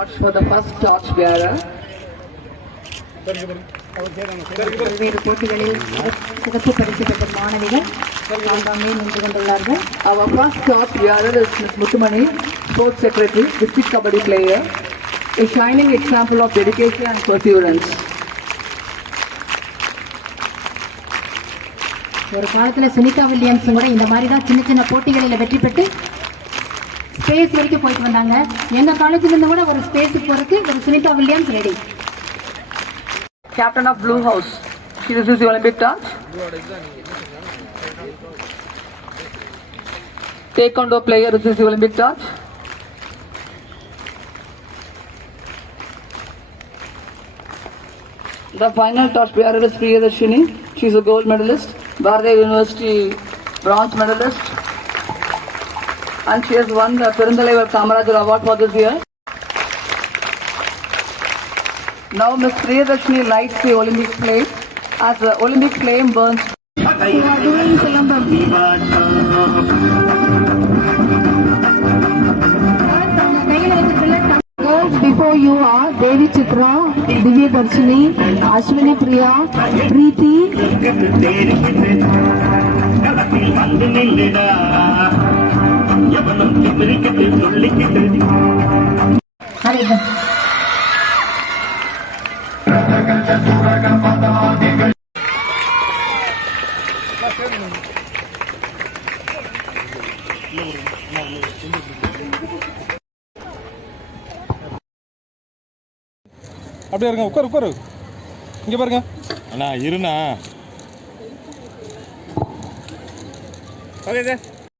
torch for the first torch bearer. பல்வேறு போட்டிகளில் சிறப்பு பரிசு பெற்ற மாணவிகள் ஆங்காங்கே நின்று கொண்டுள்ளார்கள். Our first torch bearer is Ms. Muttumani, Sports Secretary, District Kabaddi player, a shining example of dedication and perseverance. ஒரு காலத்தில் சுனிதா வில்லியம்ஸ் கூட இந்த மாதிரி தான் சின்ன சின்ன போட்டிகளில் வெற்றி பெற்று ஸ்பேஸ் வரைக்கும் போயிட்டு வந்தாங்க. எங்க காலேஜ்ல இருந்து கூட ஒரு ஸ்பேஸுக்கு போறதுக்கு ஒரு Sunita Williams ready. Captain of Blue House, she receives the Olympic torch. Taekwondo player receives the Olympic torch. The final torch bearer is Priyadarshini. She is a gold medalist, Bharatiya University bronze medalist, and she has won the Perundalaivar Kamarajar Award for this year. Now Ms. Priyadarshini lights the Olympic flame as the Olympic flame burns. You are doing Silambam. Girls before you are Devi Chitra, Divya Darshini, Ashwini Priya, Preeti. அப்படியே இருங்க, உட்காரு இங்க பாருங்க அண்ணா இருண்ணா. Okay sir.